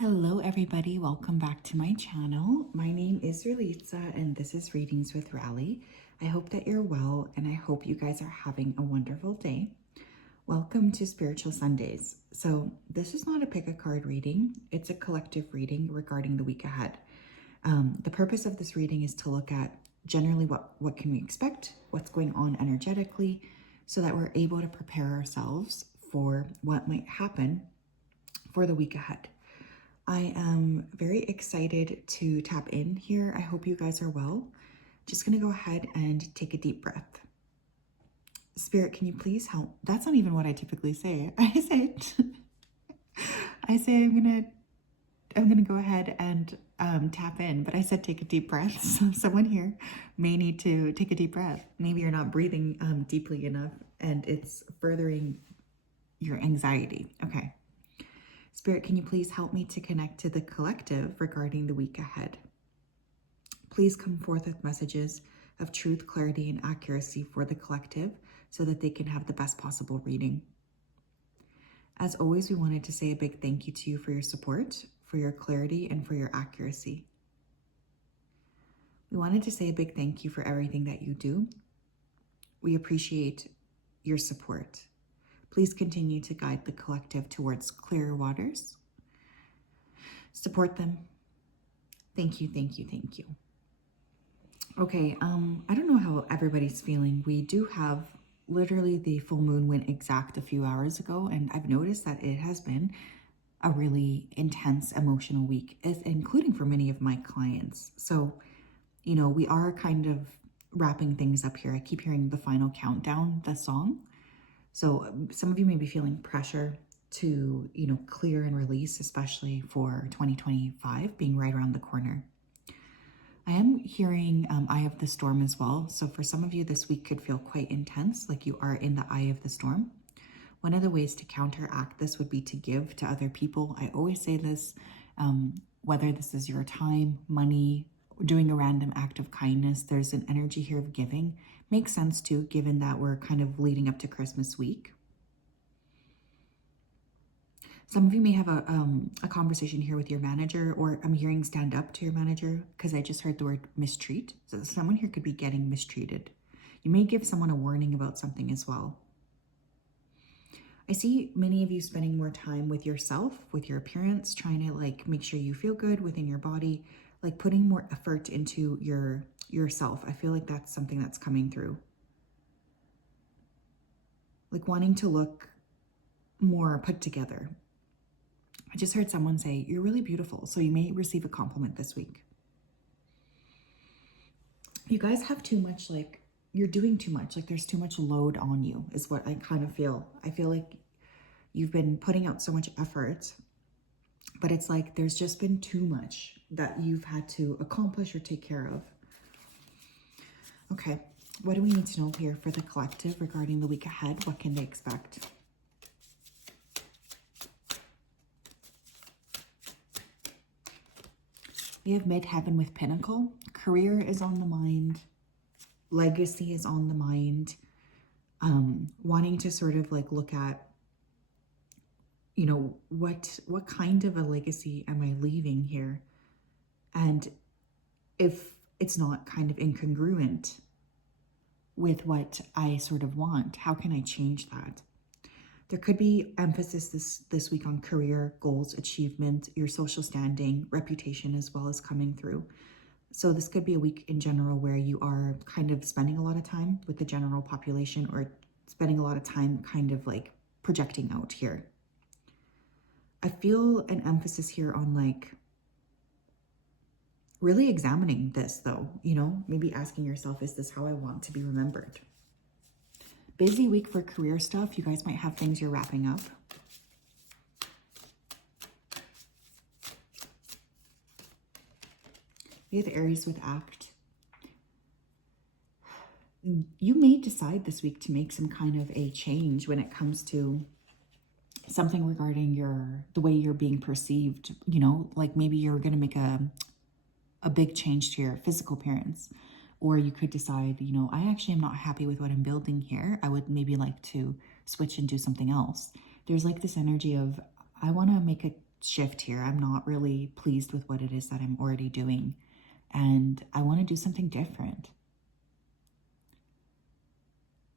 Hello everybody, welcome back to my channel. My name is Ralitza and this is Readings with Rali. I hope that you're well and I hope you guys are having a wonderful day. Welcome to Spiritual Sundays. So this is not a pick a card reading, it's a collective reading regarding the week ahead. The purpose of this reading is to look at generally what can we expect, what's going on energetically, so that we're able to prepare ourselves for what might happen for the week ahead. I am very excited to tap in here. I hope you guys are well. Just gonna go ahead and take a deep breath. Spirit, can you please help? That's not even what I typically say. I say I'm gonna go ahead and tap in, but I said take a deep breath. So someone here may need to take a deep breath. Maybe you're not breathing deeply enough and it's furthering your anxiety. Okay. Spirit, can you please help me to connect to the collective regarding the week ahead? Please come forth with messages of truth, clarity, and accuracy for the collective so that they can have the best possible reading. As always, we wanted to say a big thank you to you for your support, for your clarity, and for your accuracy. We wanted to say a big thank you for everything that you do. We appreciate your support. Please continue to guide the collective towards clearer waters. Support them. Thank you, thank you, thank you. Okay, I don't know how everybody's feeling. We do have literally the full moon went exact a few hours ago, and I've noticed that it has been a really intense emotional week, including for many of my clients. So, you know, we are kind of wrapping things up here. I keep hearing the final countdown, the song. So some of you may be feeling pressure to, clear and release, especially for 2025 being right around the corner. I am hearing eye of the storm as well. So for some of you, this week could feel quite intense, like you are in the eye of the storm. One of the ways to counteract this would be to give to other people. I always say this, whether this is your time, money, doing a random act of kindness, there's an energy here of giving. Makes sense too, given that we're kind of leading up to Christmas week. Some of you may have a conversation here with your manager, or I'm hearing stand up to your manager because I just heard the word mistreat. So someone here could be getting mistreated. You may give someone a warning about something as well. I see many of you spending more time with yourself, with your appearance, trying to make sure you feel good within your body, putting more effort into yourself. I feel like that's something that's coming through. Wanting to look more put together. I just heard someone say, you're really beautiful. So you may receive a compliment this week. You guys have too much, you're doing too much. There's too much load on you is what I kind of feel. I feel like you've been putting out so much effort, but it's like there's just been too much that you've had to accomplish or take care of. Okay, what do we need to know here for the collective regarding the week ahead? What can they expect? We have midheaven with Pinnacle. Career is on the mind. Legacy is on the mind. Wanting to sort of look at, what kind of a legacy am I leaving here? And if it's not kind of incongruent with what I sort of want, how can I change that? There could be emphasis this week on career, goals, achievement, your social standing, reputation as well as coming through. So this could be a week in general where you are kind of spending a lot of time with the general population or spending a lot of time kind of projecting out here. I feel an emphasis here on really examining this though, maybe asking yourself, is this how I want to be remembered? Busy week for career stuff. You guys might have things you're wrapping up. We have Aries with Act. You may decide this week to make some kind of a change when it comes to something regarding the way you're being perceived. Maybe you're going to make a big change to your physical appearance. Or you could decide, I actually am not happy with what I'm building here. I would maybe like to switch and do something else. There's this energy of, I want to make shift here. I'm not really pleased with what it is that I'm already doing. And I want to do something different.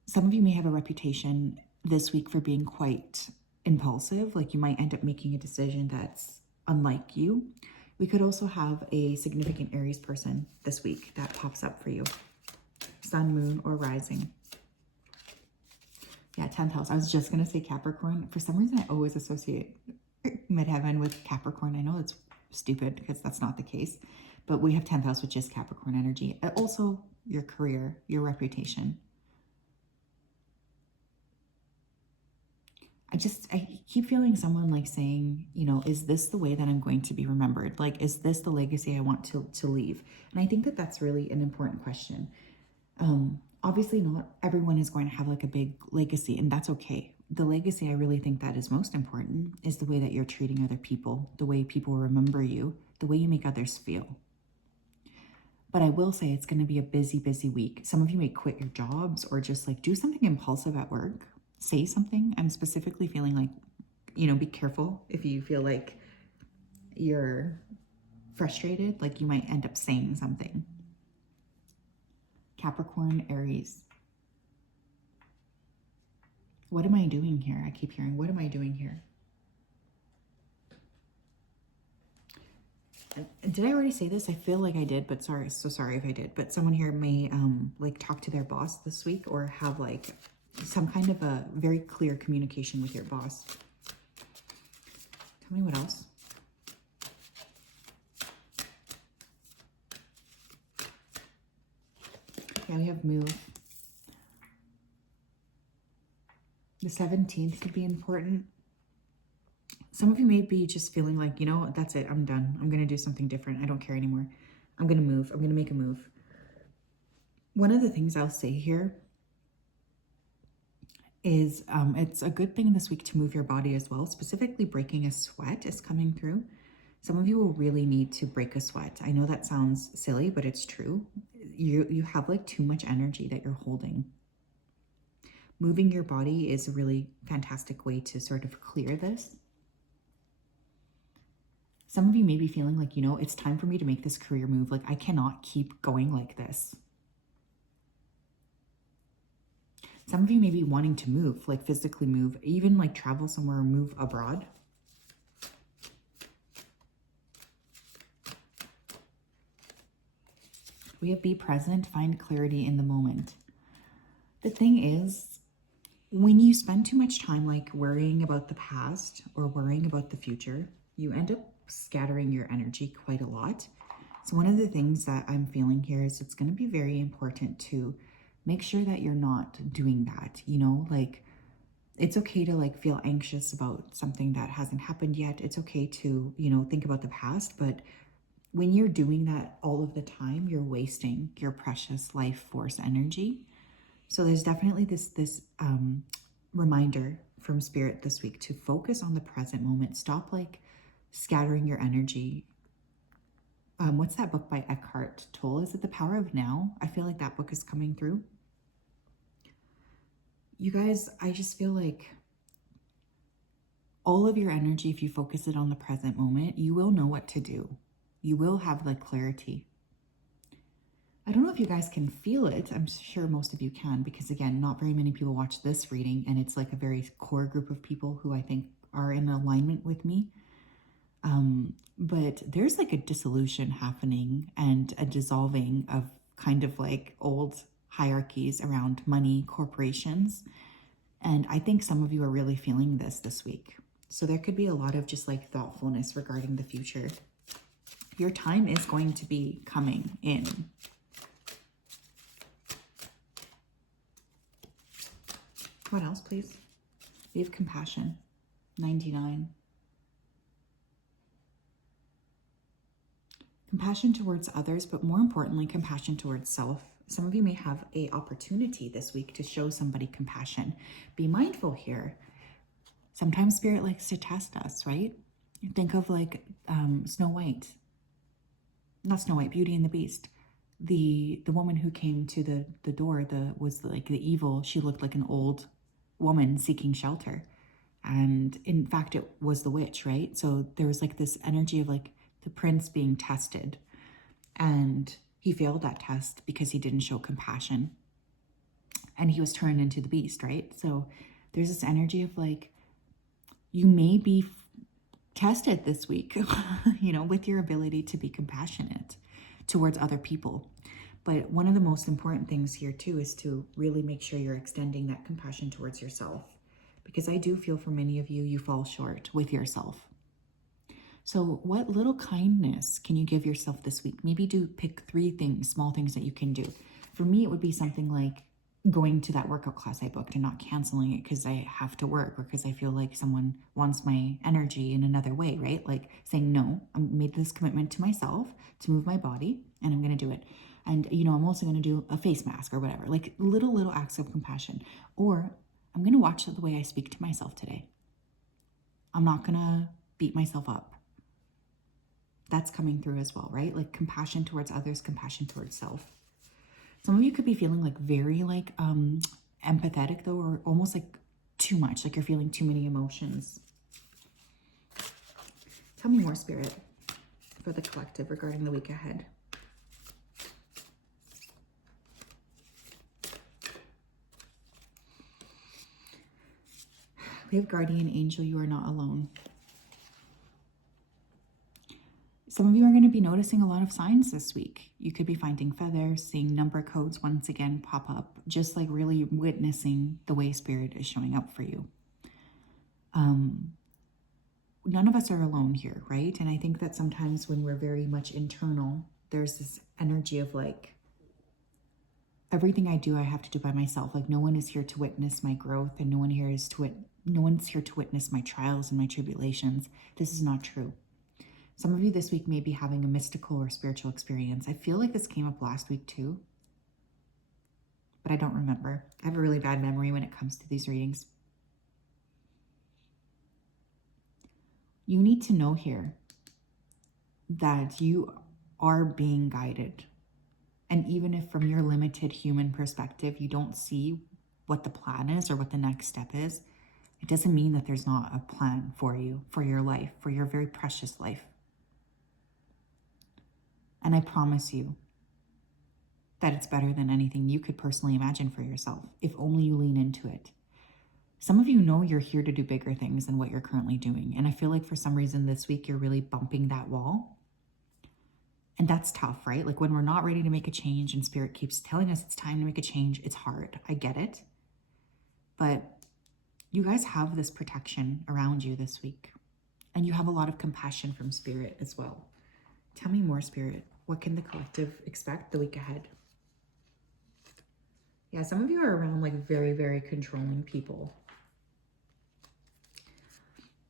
Some of you may have a reputation this week for being quite impulsive. Like you might end up making a decision that's unlike you. We could also have a significant Aries person this week that pops up for you. Sun, moon, or rising. Yeah, 10th house. I was just going to say Capricorn. For some reason, I always associate midheaven with Capricorn. I know it's stupid because that's not the case. But we have 10th house, which is Capricorn energy. Also, your career, your reputation. I keep feeling someone like saying, you know, is this the way that I'm going to be remembered? Like, is this the legacy I want to leave? And I think that that's really an important question. Obviously not everyone is going to have like a big legacy, and that's okay. The legacy I really think that is most important is the way that you're treating other people, the way people remember you, the way you make others feel. But I will say it's going to be a busy, busy week. Some of you may quit your jobs or just like do something impulsive at work. Say something. I'm specifically feeling like, you know, be careful if you feel like you're frustrated, like you might end up saying something. Capricorn, Aries. What am I doing here? I keep hearing, what am I doing here? Did I already say this? I feel like I did, but sorry, so sorry if I did. But someone here may like talk to their boss this week or have like some kind of a very clear communication with your boss. Tell me what else. Yeah, we have move. The 17th could be important. Some of you may be just feeling like, you know, that's it. I'm done. I'm going to do something different. I don't care anymore. I'm going to move. I'm going to make a move. One of the things I'll say here is it's a good thing this week to move your body as well. Specifically, breaking a sweat is coming through. Some of you will really need to break a sweat. I know that sounds silly, but it's true. You have like too much energy that you're holding. Moving your body is a really fantastic way to sort of clear this. Some of you may be feeling like, you know, it's time for me to make this career move. Like, I cannot keep going like this. Some of you may be wanting to move, like physically move, even like travel somewhere or move abroad. We have be present, find clarity in the moment. The thing is, when you spend too much time like worrying about the past or worrying about the future, you end up scattering your energy quite a lot. So one of the things that I'm feeling here is it's going to be very important to make sure that you're not doing that. You know, like it's okay to like feel anxious about something that hasn't happened yet. It's okay to, you know, think about the past, but when you're doing that all of the time, you're wasting your precious life force energy. So there's definitely this reminder from Spirit this week to focus on the present moment. Stop like scattering your energy. What's that book by Eckhart Tolle? Is it The Power of Now? I feel like that book is coming through. You guys, I just feel like all of your energy, if you focus it on the present moment, you will know what to do. You will have like clarity. I don't know if you guys can feel it. I'm sure most of you can, because again, not very many people watch this reading, and it's like a very core group of people who I think are in alignment with me. But there's like a dissolution happening and a dissolving of kind of like old hierarchies around money, corporations. And I think some of you are really feeling this week. So there could be a lot of just like thoughtfulness regarding the future. Your time is going to be coming in. What else, please? We have compassion, 99. Compassion towards others, but more importantly, compassion towards self. Some of you may have an opportunity this week to show somebody compassion. Be mindful here. Sometimes Spirit likes to test us, right? Think of like Snow White. Not Snow White, Beauty and the Beast. The woman who came to the door was like the evil. She looked like an old woman seeking shelter. And in fact, it was the witch, right? So there was like this energy of like the prince being tested, and he failed that test because he didn't show compassion, and he was turned into the beast, right? So there's this energy of like, you may be tested this week, you know, with your ability to be compassionate towards other people. But one of the most important things here too is to really make sure you're extending that compassion towards yourself, because I do feel for many of you, you fall short with yourself. So what little kindness can you give yourself this week? Maybe pick 3 things, small things that you can do. For me, it would be something like going to that workout class I booked and not canceling it because I have to work or because I feel like someone wants my energy in another way, right? Like saying, no, I made this commitment to myself to move my body and I'm going to do it. And, you know, I'm also going to do a face mask or whatever, like little acts of compassion. Or I'm going to watch the way I speak to myself today. I'm not going to beat myself up. That's coming through as well, right? Like compassion towards others, compassion towards self. Some of you could be feeling like very like empathetic though, or almost like too much, like you're feeling too many emotions. Tell me more, Spirit, for the collective regarding the week ahead. We have Guardian Angel, you are not alone. Some of you are going to be noticing a lot of signs this week. You could be finding feathers, seeing number codes once again pop up, just like really witnessing the way Spirit is showing up for you. None of us are alone here, right? And I think that sometimes when we're very much internal, there's this energy of like, everything I do, I have to do by myself. Like no one is here to witness my growth, and no one's here to witness my trials and my tribulations. This is not true. Some of you this week may be having a mystical or spiritual experience. I feel like this came up last week too, but I don't remember. I have a really bad memory when it comes to these readings. You need to know here that you are being guided. And even if from your limited human perspective, you don't see what the plan is or what the next step is, it doesn't mean that there's not a plan for you, for your life, for your very precious life. And I promise you that it's better than anything you could personally imagine for yourself, if only you lean into it. Some of you know you're here to do bigger things than what you're currently doing. And I feel like for some reason this week, you're really bumping that wall. And that's tough, right? Like when we're not ready to make a change and Spirit keeps telling us it's time to make a change, it's hard. I get it. But you guys have this protection around you this week. And you have a lot of compassion from Spirit as well. Tell me more, Spirit. What can the collective expect the week ahead? Yeah, some of you are around like very, very controlling people.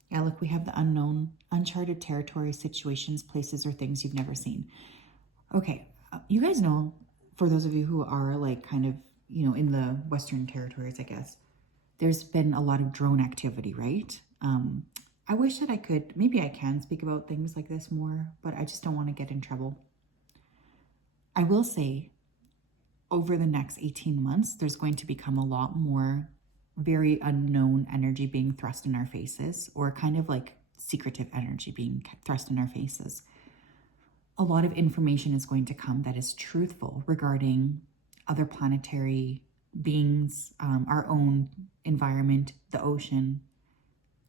Yeah, look, we have the unknown, uncharted territory, situations, places, or things you've never seen. Okay, you guys know, for those of you who are like kind of, you know, in the Western territories, I guess, there's been a lot of drone activity, right? I wish that I could, maybe I can speak about things like this more, but I just don't want to get in trouble. I will say, over the next 18 months, there's going to become a lot more very unknown energy being thrust in our faces, or kind of like secretive energy being thrust in our faces. A lot of information is going to come that is truthful regarding other planetary beings, our own environment, the ocean,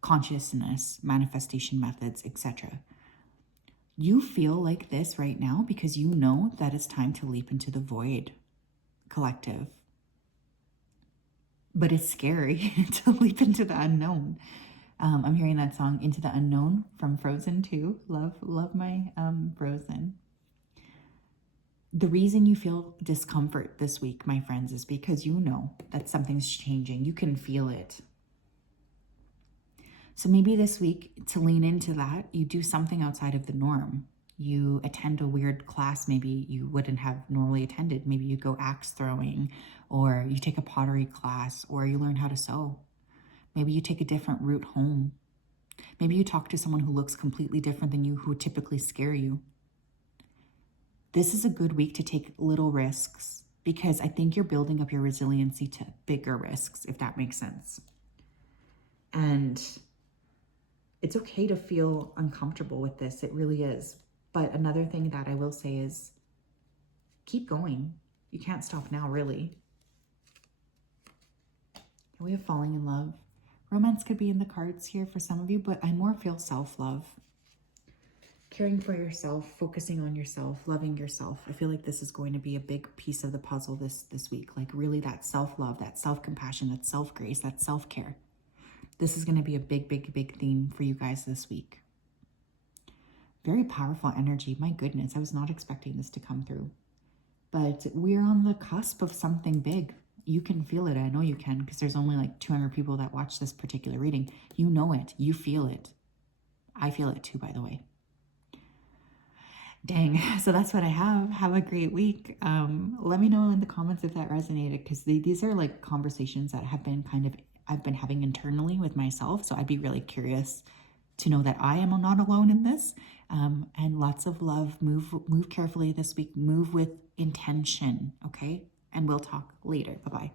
consciousness, manifestation methods, etc. You feel like this right now because you know that it's time to leap into the void, collective. But it's scary to leap into the unknown. I'm hearing that song, Into the Unknown, from Frozen 2. Love my Frozen. The reason you feel discomfort this week, my friends, is because you know that something's changing. You can feel it. So maybe this week, to lean into that, you do something outside of the norm. You attend a weird class maybe you wouldn't have normally attended. Maybe you go axe throwing, or you take a pottery class, or you learn how to sew. Maybe you take a different route home. Maybe you talk to someone who looks completely different than you, who would typically scare you. This is a good week to take little risks, because I think you're building up your resiliency to bigger risks, if that makes sense. And it's okay to feel uncomfortable with this. It really is. But another thing that I will say is keep going. You can't stop now, really. We have falling in love. Romance could be in the cards here for some of you, but I more feel self-love. Caring for yourself, focusing on yourself, loving yourself. I feel like this is going to be a big piece of the puzzle this week. Like really that self-love, that self-compassion, that self-grace, that self-care. This is going to be a big, big, big theme for you guys this week. Very powerful energy. My goodness, I was not expecting this to come through. But we're on the cusp of something big. You can feel it. I know you can, because there's only like 200 people that watch this particular reading. You know it. You feel it. I feel it too, by the way. Dang. So that's what I have. Have a great week. Let me know in the comments if that resonated, because these are like conversations that have been I've been having internally with myself. So I'd be really curious to know that I am not alone in this. And lots of love. Move carefully this week. Move with intention. Okay. And we'll talk later. Bye-bye.